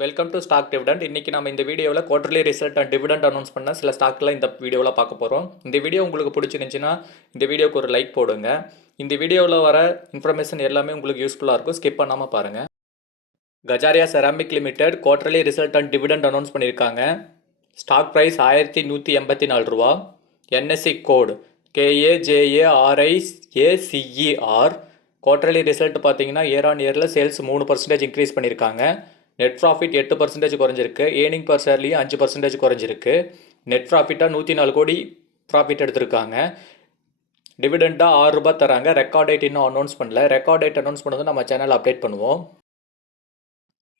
Welcome to stock dividend. இன்னைக்கு நம்ம இந்த வீடியோவில் quarterly result and dividend announce பண்ண சில ஸ்டாக்லாம் இந்த வீடியோவில் பார்க்க போகிறோம். இந்த வீடியோ உங்களுக்கு பிடிச்சிருந்துச்சுன்னா இந்த வீடியோக்கு ஒரு லைக் போடுங்க. இந்த வீடியோவில் வர இன்ஃபர்மேஷன் எல்லாமே உங்களுக்கு யூஸ்ஃபுல்லாக இருக்கும், ஸ்கிப் பண்ணாமல் பாருங்கள். Kajaria ceramic limited quarterly result and dividend announce பண்ணியிருக்காங்க. ஸ்டாக் ப்ரைஸ் 1184 ரூபா. NSC code KAJARISACER. Quarterly result பார்த்தீங்கன்னா இயர் ஆன் இயரில் சேல்ஸ் 3% இன்க்ரீஸ் பண்ணியிருக்காங்க. நெட் ப்ராஃபிட் 8% குறைஞ்சிருக்கு. ஏர்னிங் பர் ஷேர்லேயும் 5% குறைஞ்சிருக்கு. நெட் ப்ராஃபிட்டாக 104 கோடி ப்ராஃபிட் எடுத்திருக்காங்க. டிவிடெண்டாக 6 ரூபா தராங்க. ரெக்கார்ட் டேட் இன்னும் அனௌன்ஸ் பண்ணல. ரெக்கார்ட் டேட் அனௌன்ஸ் பண்ணது நம்ம சேனல் அப்டேட் பண்ணுவோம்.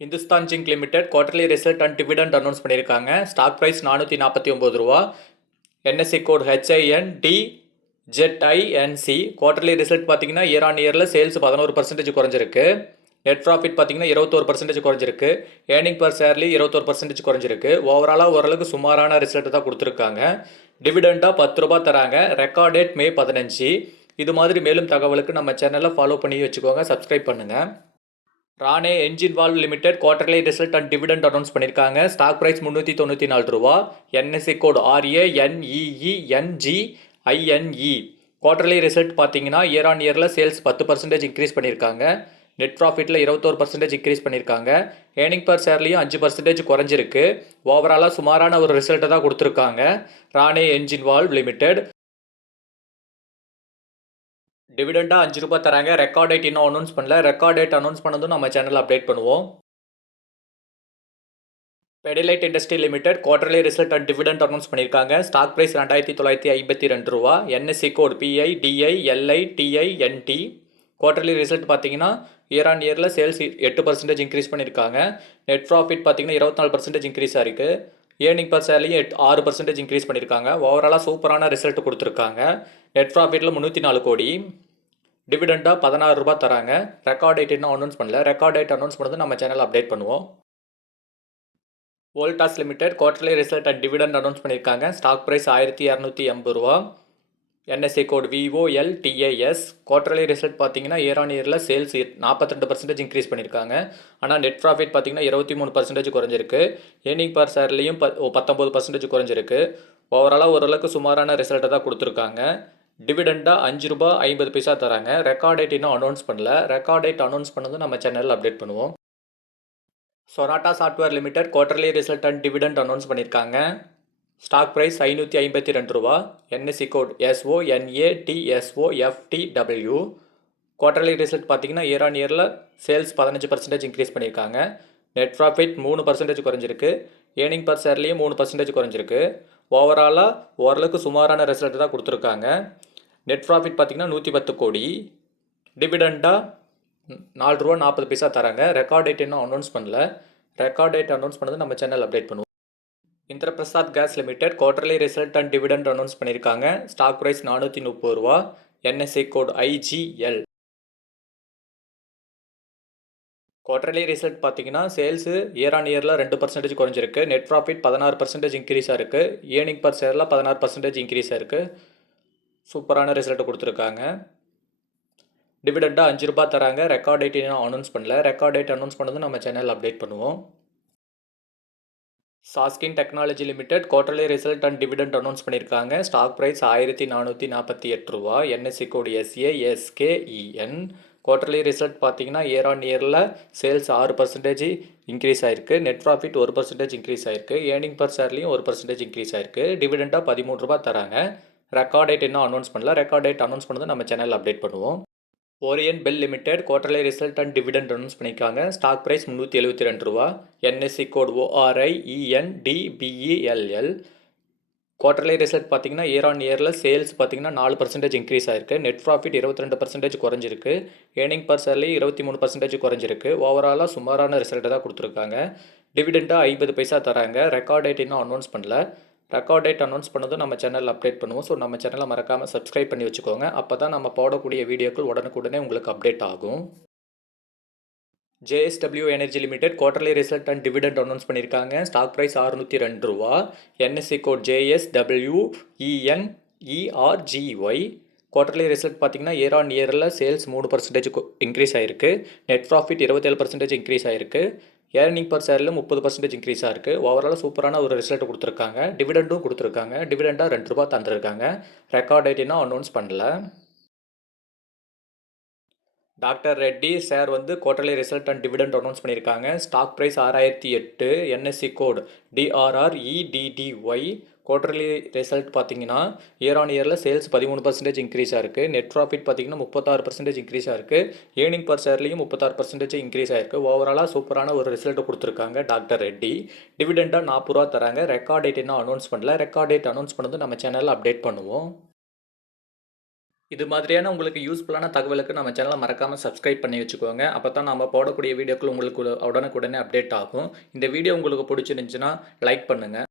Hindustan zinc limited quarterly result and dividend announce பண்ணியிருக்காங்க. ஸ்டாக் ப்ரைஸ் 449 ரூபா. NSC code HINDZINC. Quarterly result பார்த்தீங்கன்னா இயர் ஆன் இயரில் சேல்ஸ் 11% குறைஞ்சிருக்கு. நெட் ப்ராஃபிட் பார்த்தீங்கன்னா 21% குறைஞ்சிருக்கு. ஏர்னிங் பர் ஷேர்லேயும் 21% குறைஞ்சிருக்கு. ஓவராலாக ஓரளவுக்கு சுமாரான ரிசல்ட் தான் கொடுத்துருக்காங்க. டிவிடெண்டாக 10 ரூபா தராங்க. Record date May 15. இது மாதிரி மேலும் தகவலுக்கு நம்ம சேனலை ஃபாலோ பண்ணி வச்சுக்கோங்க, சப்ஸ்கிரைப் பண்ணுங்கள். Rane engine valve limited quarterly result and dividend announce பண்ணியிருக்காங்க. ஸ்டாக் ப்ரைஸ் 394 ரூபா. NSC code RANEENGINE. Quarterly result பார்த்தீங்கன்னா இயர் ஆன் இயரில் சேல்ஸ் 10% இன்க்ரீஸ் பண்ணியிருக்காங்க. நெட் ப்ராஃபிட்டில் 21% இன்க்ரீஸ் பண்ணியிருக்காங்க. ஏர்னிங் பர் ஷேர்லேயும் 5% குறைஞ்சிருக்கு. ஓவராலாக சுமாரான ஒரு ரிசல்ட்டை தான் கொடுத்துருக்காங்க ராணே என்ஜின் வால்வ் லிமிடெட். டிவிடெண்டாக 5 ரூபா தராங்க. ரெக்கார்ட் டேட் இன்னும் அனௌன்ஸ் பண்ணல. ரெக்கார்ட் டேட் அனௌன்ஸ் பண்ணதும் நம்ம சேனல் அப்டேட் பண்ணுவோம். Pidilite industry limited quarterly result and dividend announce பண்ணியிருக்காங்க. ஸ்டாக் ப்ரைஸ் 2952 ரூபா. NSC code PIDILITINT. Quarterly result பார்த்தீங்கன்னா இயர் ஆன் இயரில் சேல்ஸ் 8% இன்க்ரீஸ் பண்ணியிருக்காங்க. நெட் ப்ராஃபிட் பார்த்தீங்கன்னா 24% இன்க்ரீஸ் ஆகிருக்கு. ஏர்னிங் பர் ஷேர்லையும் 6% இன்க்ரீஸ் பண்ணியிருக்காங்க. ஓவராலாக சூப்பரான ரிசல்ட் கொடுத்துருக்காங்க. நெட் ப்ராஃபிட்டில் 304 கோடி. டிவிடெண்டாக 16 ரூபா தராங்க. ரெக்கார்ட் டேட் இன்னும் அனௌன்ஸ் பண்ணல. ரெக்கார்ட் டேட் அனௌன்ஸ் பண்ணது நம்ம சேனல் அப்டேட் பண்ணுவோம். Voltas limited quarterly result and dividend announce பண்ணியிருக்காங்க. ஸ்டாக் ப்ரைஸ் 1280 ரூபா. NSC code VOLTAS. Quarterly result பார்த்தீங்கன்னா இயர் ஆன் இயரில் சேல்ஸ் 42% இன்க்ரீஸ் பண்ணியிருக்காங்க. ஆனால் நெட் ப்ராஃபிட் பார்த்தீங்கன்னா 23% குறைஞ்சிருக்கு. ஏர்னிங் பர் ஷேர்லேயும் 19% குறைஞ்சிருக்கு. ஓவராலாக ஓரளவுக்கு சுமாரான ரிசல்ட்டை தான் கொடுத்துருக்காங்க. டிவிடெண்டாக 5 ரூபா 50 பைசா தராங்க. ரெக்கார்ட் டேட் இன்னும் அனௌன்ஸ் பண்ணல. ரெக்கார்ட் டேட் அனௌன்ஸ் பண்ணதும் நம்ம சேனலில் அப்டேட் பண்ணுவோம். Sonata software limited quarterly result and dividend announce பண்ணியிருக்காங்க. ஸ்டாக் ப்ரைஸ் 552 ரூபா. NSC code SONATSOFTW. Quarterly result பார்த்தீங்கன்னா இயர் ஆன் இயரில் சேல்ஸ் 15% இன்க்ரீஸ் பண்ணியிருக்காங்க. நெட் ப்ராஃபிட் 3% குறைஞ்சிருக்கு. ஏர்னிங் பர் ஷேர்லேயும் 3% குறைஞ்சிருக்கு. ஓவராலாக ஓரளவுக்கு சுமாரான ரிசல்ட் தான் கொடுத்துருக்காங்க. நெட் ப்ராஃபிட் பார்த்தீங்கன்னா 110 கோடி. டிவிடெண்டாக 4 ரூபா 40 பைசா தராங்க. ரெக்கார்ட் டேட் இன்னும் அனௌன்ஸ் பண்ணல. ரெக்கார்ட் டேட் அனௌன்ஸ் பண்ணது நம்ம சேனல் அப்டேட் பண்ணுவோம். Indraprastha gas limited quarterly result and dividend announce பண்ணியிருக்காங்க. ஸ்டாக் ப்ரைஸ் 430 ரூபா. NSC code IGL. Quarterly result பார்த்தீங்கன்னா சேல்ஸு இயர் ஆன் இயரில் 2% குறைஞ்சிருக்கு. நெட் ப்ராஃபிட் 16% இன்க்ரீஸாக இருக்குது. ஏர்னிங் பர் ஷேரில் 16% இன்க்ரீஸாக இருக்குது. சூப்பரான ரிசல்ட்டை கொடுத்துருக்காங்க. டிவிடெண்டாக 5 ரூபா தராங்க. ரெக்கார்ட் டேட் இன்னும் அனௌன்ஸ் பண்ணல. ரெக்கார்ட் டேட் அனௌன்ஸ் பண்ணதும் நம்ம சேனல் அப்டேட் பண்ணுவோம். Sasken technology limited quarterly result and dividend announce பண்ணியிருக்காங்க. ஸ்டாக் ப்ரைஸ் 1448 ரூபா. NSC code SASKEN. Quarterly result பார்த்தீங்கன்னா இயர் ஆன் இயரில் சேல்ஸ் 6% இன்க்ரீஸ் ஆயிருக்கு. நெட் ப்ராஃபிட் 1% இன்க்ரீஸ் ஆயிருக்கு. ஏர்னிங் பர் ஷேர்லையும் 1% இன்க்ரீஸ் ஆயிருக்கு. டிவிடெண்டாக 13 ரூபா தராங்க. ரெக்கார்ட் டேட் இன்னும் அனௌன்ஸ் பண்ணல. ரெக்கார்ட் டேட் அனௌன்ஸ் பண்ணது நம்ம சேனல் அப்டேட் பண்ணுவோம். Orient Bell limited quarterly result and dividend announce பண்ணியிருக்காங்க. ஸ்டாக் ப்ரைஸ் 372 ரூபா. NSC code ORIENDBELL. Quarterly result பார்த்தீங்கன்னா இயர் ஆன் இயரில் சேல்ஸ் பார்த்தீங்கன்னா 4% இன்க்ரீஸ் ஆயிருக்கு. நெட் ப்ராஃபிட் 22% குறைஞ்சிருக்கு. ஏர்னிங் பர் ஷேர்லேயும் 23% குறைஞ்சிருக்கு. ஓவராலாக சுமாரான ரிசல்ட்டை தான் கொடுத்துருக்காங்க. டிவிடெண்டாக 50 பைசா தராங்க. ரெக்கார்ட் டேட் இன்னும் அனௌன்ஸ் பண்ணல. ரெக்கார்ட் டேட் அனௌன்ஸ் பண்ணதும் நம்ம சேனல் அப்டேட் பண்ணுவோம். ஸோ நம்ம சேனலை மறக்காமல் சப்ஸ்கிரைப் பண்ணி வச்சுக்கோங்க. அப்போ தான் நம்ம போடக்கூடிய வீடியோக்கள் உடனுக்குடனே உங்களுக்கு அப்டேட் ஆகும். JSW energy limited quarterly result and dividend announce பண்ணியிருக்காங்க. ஸ்டாக் ப்ரைஸ் 602 ரூபா. NSC code JSWENERGY. Quarterly result பார்த்தீங்கன்னா இயர் ஆன் இயரில் சேல்ஸ் 3% இன்க்ரீஸ் ஆயிருக்கு. நெட் ப்ராஃபிட் 27% இன்க்ரீஸ் ஆயிருக்கு. ஏர்னிங் பர் ஷேரில் 30% இன்க்ரீஸாக இருக்குது. ஓவராலாக சூப்பரான ஒரு ரிசல்ட் கொடுத்துருக்காங்க. டிவிடெண்டும் கொடுத்துருக்காங்க. டிவிடெண்டாக ₹2 தந்திருக்காங்க. ரெக்கார்ட் டேட் இன்னும் அனௌன்ஸ் பண்ணல. டாக்டர் ரெட்டி ஷேர் வந்து quarterly result and dividend announce பண்ணியிருக்காங்க. Stock price 6008. NSC code DRREDDY. Quarterly result பார்த்தீங்கன்னா இயர் ஆன் இயரில் சேல்ஸ் 13% இன்க்ரீஸாக இருக்குது. நெட் ப்ராஃபிட் பார்த்தீங்கன்னா 36% இன்க்ரீஸாக இருக்குது. ஏர்னிங் பர் ஷேர்லையும் 36% இன்க்ரீஸ் ஆகிருக்கு. ஓவராலாக சூப்பரான ஒரு ரிசல்ட் கொடுத்துருக்காங்க டாக்டர் ரெட்டி. டிவிடெண்டாக ₹40 தராங்க. ரெக்கார்ட் டேட் இன்னும் அனௌன்ஸ் பண்ணல. ரெக்கார்ட் டேட் அனௌன்ஸ் பண்ணது நம்ம சேனலில் அப்டேட் பண்ணுவோம். இது மாதிரியான உங்களுக்கு யூஸ்ஃபுல்லான தகவலுக்கு நம்ம சேனலை மறக்காமல் சப்ஸ்கிரைப் பண்ணி வச்சுக்கோங்க. அப்போ தான் நம்ம போடக்கூடிய வீடியோக்கள் உங்களுக்கு உடனுக்குடனே அப்டேட் ஆகும். இந்த வீடியோ உங்களுக்கு பிடிச்சிருந்துச்சுன்னா லைக் பண்ணுங்கள்.